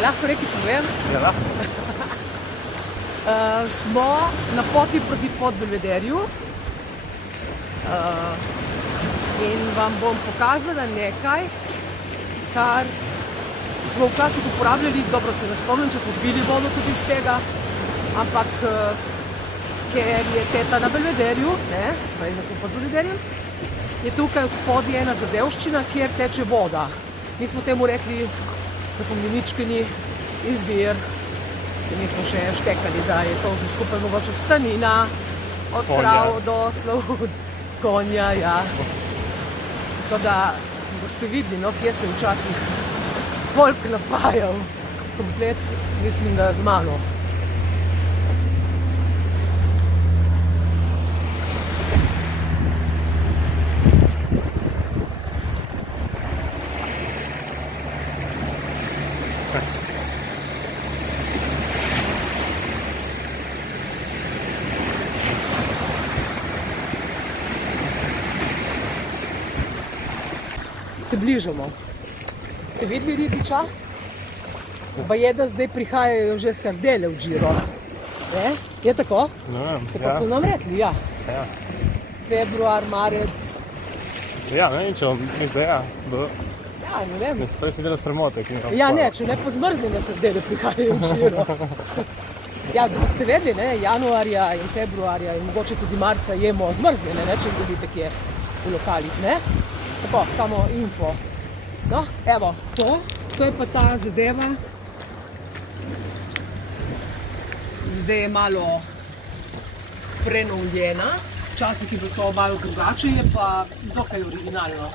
Kaj lahko nekaj povem? Ja, lahko. Smo na poti proti Podbelvederju in vam bom pokazala nekaj, kar smo včasih uporabljali, dobro se ne spomnim, če smo pili vodo tudi iz tega, ampak ker je teta na Belvederju, zdaj smo pod Belvederjem, je tukaj od spodaj ena zadevščina, kjer teče voda. Mi smo temu rekli, ko smo bili mičkeni, izvir, in mi smo še štekali, da je to vse skupaj mogoče scanina, od krav do slov, konja, ja. Tako da boste videli, no, kje se včasih folk napajal, komplet, mislim, da z mano. Se bližamo. Ste videli ribiča? Pa je, da zdaj prihajajo že sardele v Giro. Je tako? Ne vem, ja. Pa so nam rekli, ja. Februar, marec. Ja, ne vem, če vam ni zdaj, ja. Ja, ne vem. To je si delo sramote, ki nekako. Ja, ne, če ne pozmrznjene sardele prihajajo v Giro. Ja, ste vedeli, ne, januarja in februarja in mogoče tudi marca jemo zmrznjene, ne, če vidite kje v lokalih, ne. Tako, samo info. No, evo, to je pa ta zadeva. Zdaj je malo prenovljena. Včasih je bilo to malo drugače, je pa dokaj originalno.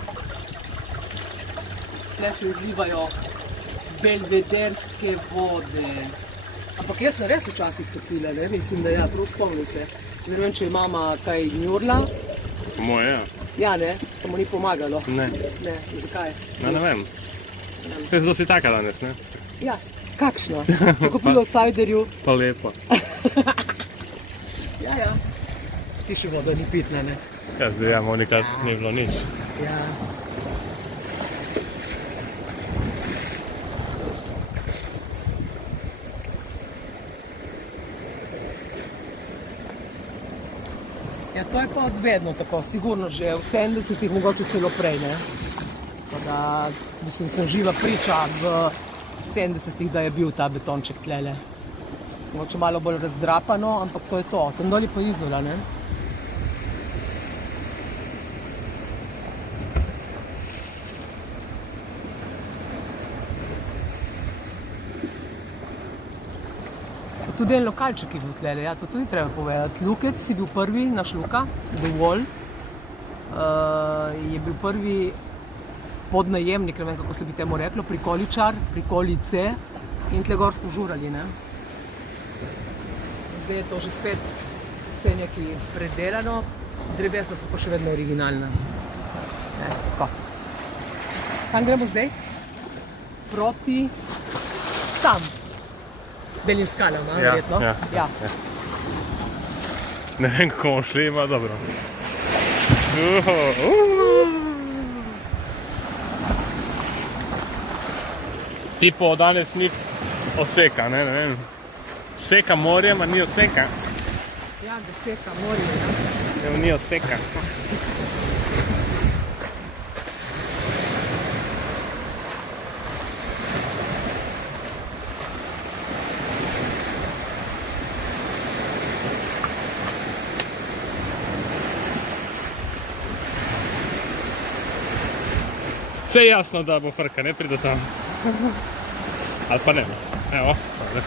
Tle se izlivajo belvederske vode. Ampak jaz sem res včasih to pila, ne? Mislim, da ja, prav spomnim se. Zdaj ne vem, če je mama kaj njurla. Moje, ja. Ja, ne, samo ni pomagalo. Ne. Ne, zakaj? Ne vem. Spet zelo si taka danes, ne? Ja, kakšno? Kako pilo v Sajderju? Pa lepo. Ja. Ti še voda ni pitna, ne? Ja, zdaj ja, Monika, ni bilo nič. Ja. Ja, to je pa odvedno tako, sigurno že v 70-ih, mogoče celo prej, ne? Tako da, mislim, sem živa priča v 70-ih, da je bil ta betonček tlele. Mogoče malo bolj razdrapano, ampak to je to. Tam dol je pa Izola, ne? Tudi en lokalček je bil tlele, ja, to tudi treba povedati. Lukec je bil prvi, naš Luka, The Wall, je bil prvi podnajemnik, ne vem, kako se bi temu reklo, prikoličar, prikolice in tle gor smo žurali, ne. Zdaj je to že spet vse nekaj predelano, drevesa so pa še vedno originalna. Tako. Kam gremo zdaj? Proti tam. Belim skalam, verjetno? Ja. Ne vem, kako bomo šli, ima dobro. Tipo, danes ni oseka, ne vem. Seka morje, ma ni oseka. Ja, da seka morje, ja. Ni oseka. Vse je jasno, da bo frka, ne pride tam. Ali pa ne. Evo, da.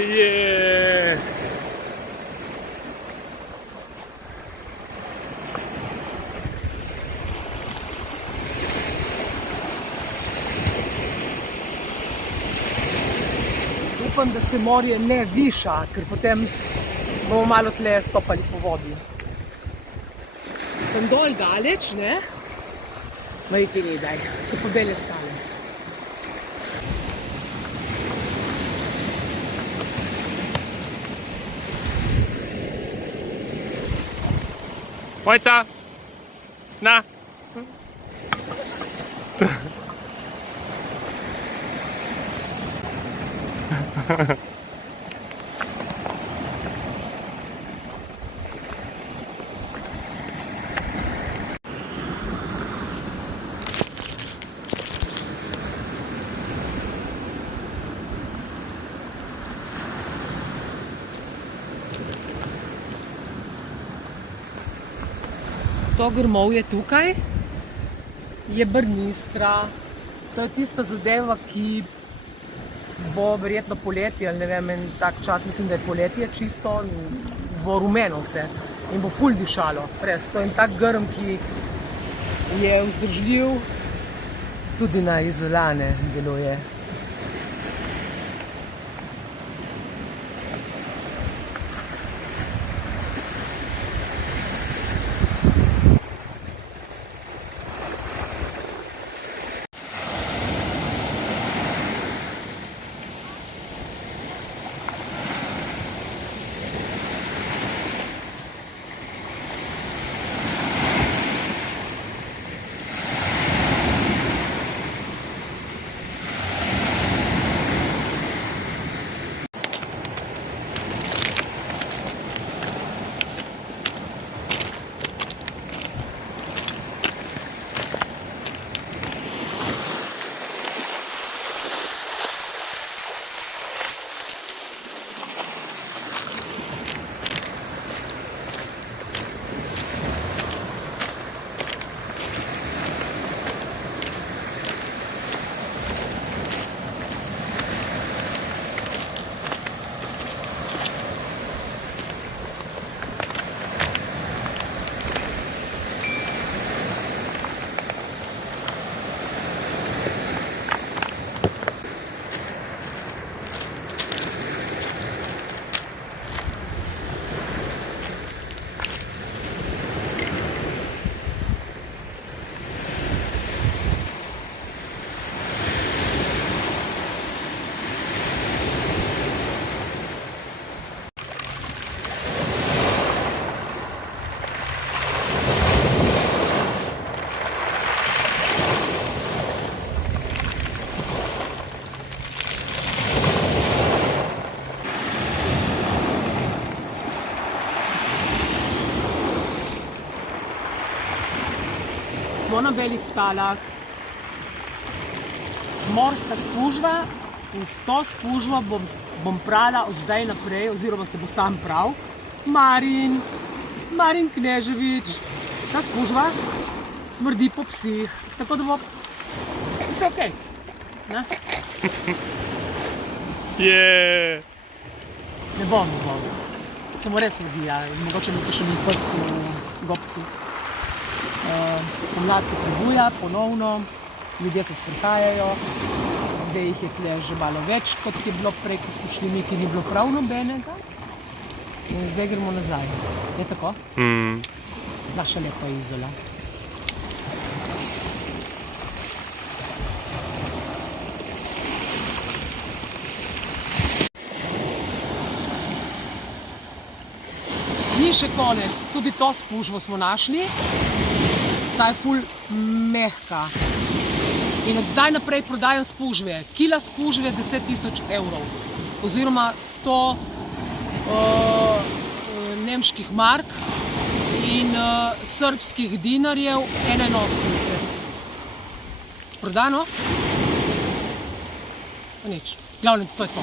Yeah. upam, da se morje ne viša, ker potem bomo malo tle stopali po vodi. Tam dol daleč, ne? Majte gledaj, so pa bele skale. Mojca! Na! To grmovje tukaj je Brnistra. To je tista zadeva, ki bo verjetno poletje, ali ne vem, en tak čas, mislim, da je poletje čisto, bo rumeno vse in bo ful dišalo. Res, to je en tak grm, ki je vzdržljiv, tudi na Izolane deluje. Smo na Belih skalah, morska spužva in s to spužvo bom prala od zdaj naprej, oziroma se bo sam prav, Marin Kneževič. Ta spužva smrdi po psih, tako da bo vse okej. Ne? Ne bom. Samo res smrdi, ja. Mogoče mi pa še ni pes v gobcu. Pomlad se prebuja ponovno, ljudje se sprehajajo, zdaj jih je tle že malo več, kot je bilo prej, ko smo šli mi, ki ni bilo prav nobenega. In zdaj gremo nazaj. Je tako? Naša lepa Izola. Ni še konec, tudi to spužvo smo našli. Ta je ful mehka. In od zdaj naprej prodajam spužve. Kila spužve 10.000 evrov. Oziroma 100 nemških mark in srbskih dinarjev 81. Prodano? Pa nič. Glavnem, to je to.